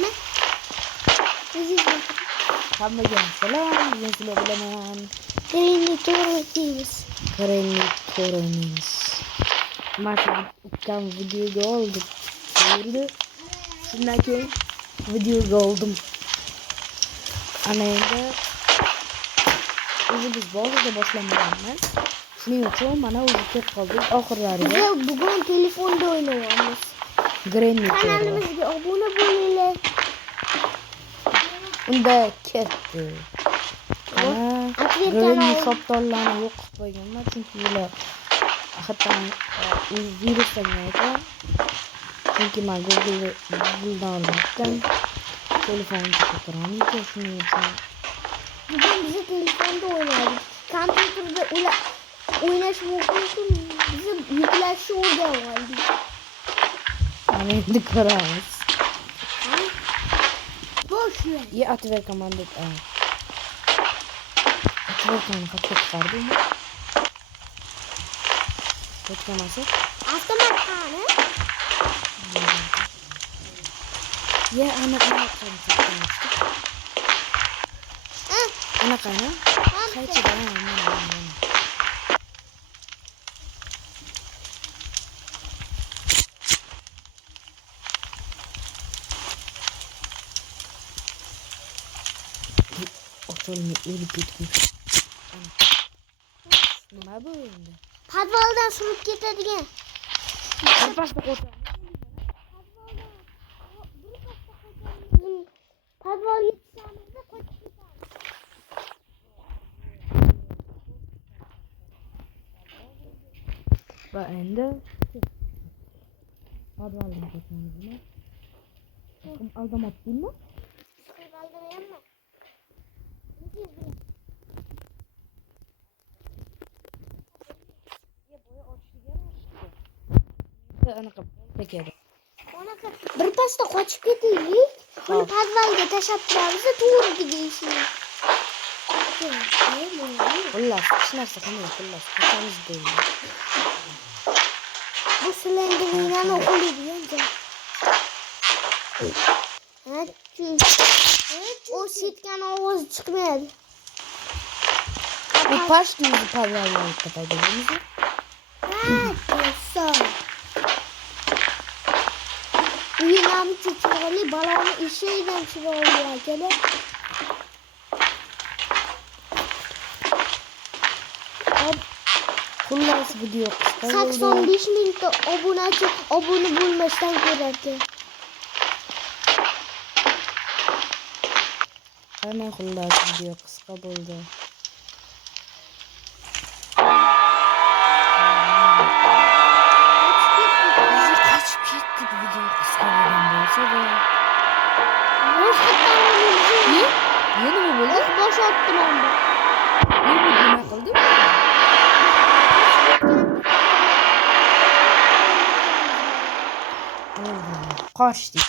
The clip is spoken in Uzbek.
Ne? Üzülme. Hammaga salom, men sizlar bilan Kerenlik to'g'rilaymiz. ko'ramiz. Mana ukam videoga oldi. Ko'rdi. Shundan keyin videoga oldim. Ana endi o'zimiz bozorda boshlamaganmiz. Shuning uchun mana o'zi kelib qoldik oxirlariga. Biz bugun telefonda o'ynayapmiz. Granny Kanalimizga obuna bo'linglar. Unda ketdi. Ana Granny shoptorlarni yo'q qilib qo'yganman, chunki ular hatto virusdan ekan. Chunki men Google'dan oldim. Telefonni ko'taraman, shuning uchun Bugun biz telefonda o'ynaydik. Kompyuterda ular o'ynash mumkin, biz yuklashni o'rganib oldik. Ana endi ko'ramiz. Boshla. И ответ команды. Ответ команды как çıkardı mı? Tıklaması. Avtomat qani? Ya ana tıklamıştık. Ana qani? Qaychida mana. Oturma ölüp gitmiş. Nima bu endi? Podvaldan surib ketadigan. Birpasda qo'ydim. Podval yetishganimizda qochib ketamiz. Va endi podvaldan qo'yamizmi? Kim aldamoqdingmi? Aldamayapman. Anaqa bekadi. Onaqa birpasda qochib ketaylik. Uni podvalga tashlab turamiz, to'g'ri deyishini. Xullas, hech narsa qilmaydi, xullas. Qochamiz bo'ldi. Bu silindirlarni o'qiydigan joy. O sitgan ovoz chiqmaydi. Bu past o'zi podvaldan topadi, bilamizmi? Uyinam chiroyli baloni eshigidan chiroyli akalar. Xullas video qisqa 85 mingta obunachi obuna bo'lmasdan ko'radi. Ana xullas video qisqa bo'ldi. Qochib ketdik video qisqa bo'lgan bo'lsa da. Yana nima bo'ldi? Bosh otdim onda. Nima qildim? Qochdik.